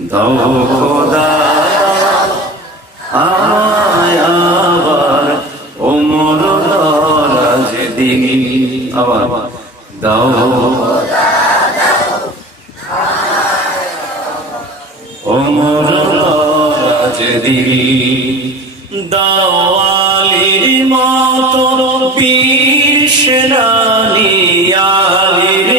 দাও খোদা আবার আবার দাও। দাওয়ালির মতো বীর সেনানি আলির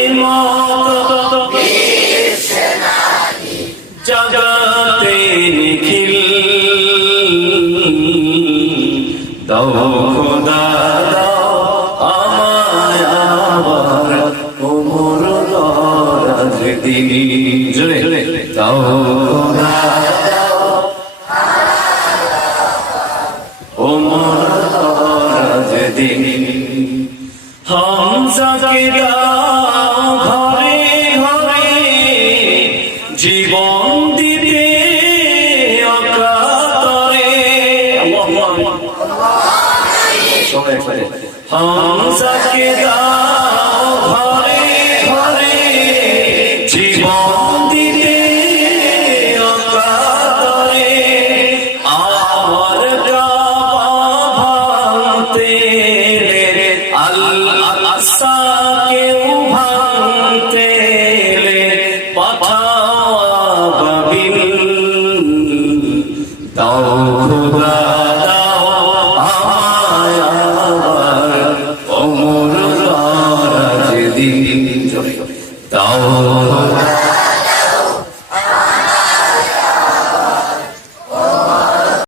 জগতে নিখিল। দাও খোদা দাও আমায় আবার ওমর রাজ জোরে দাও খোদা জীবন সবাই করে হামজাকে দাও ঘরে ঘরে, জীবন দিতে অকাতরে, আমার ভাঙতে আল্লাহ আসাকে ভাঙতে পাঠাও বাবিল। দাও 然 后